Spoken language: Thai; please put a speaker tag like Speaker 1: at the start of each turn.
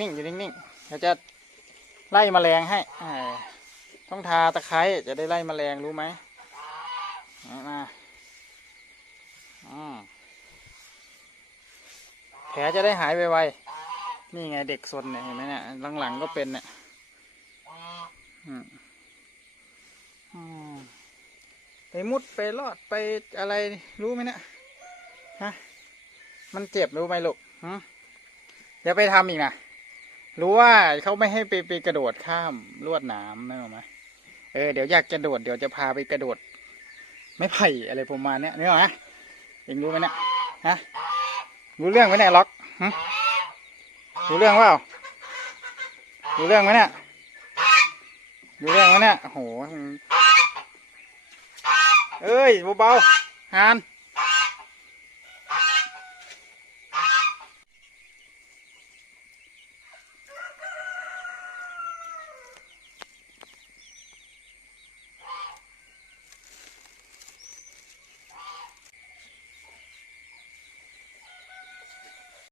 Speaker 1: นิ่งๆอยู่นิ่งๆเดี๋ยวจะไล่แมลงให้ต้องทาตะไคร้จะได้ไล่แมลงรู้ไหมมาอืมแผลจะได้หายไวๆ นี่ไงเด็กซนเนี่ยเห็นไหมเนี่ยหลังๆก็เป็นเนี่ยอืมอืมไปมุดไปรอดไปอะไรรู้ไหมเนี่ยฮะมันเจ็บรู้ไหมลูกฮะเดี๋ยวไปทำอีกนะ รู้ว่าเขาไม่ให้ไปไปกระโดดข้ามลวดนามนะหรอกไหมเออเดี๋ยวอยากกระโดดเดี๋ยวจะพาไปกระโดด ไม่ไผ่อะไรประมาณเนี้ยนึกออกไหมเองรู้ไหมเนี่ยฮะรู้เรื่องไหมเนี่ยล็อกรู้เรื่องเปล่ารู้เรื่องไหมเนี่ยรู้เรื่องไหมเนี่ยโอ้โหเอ้ยเบาๆฮาน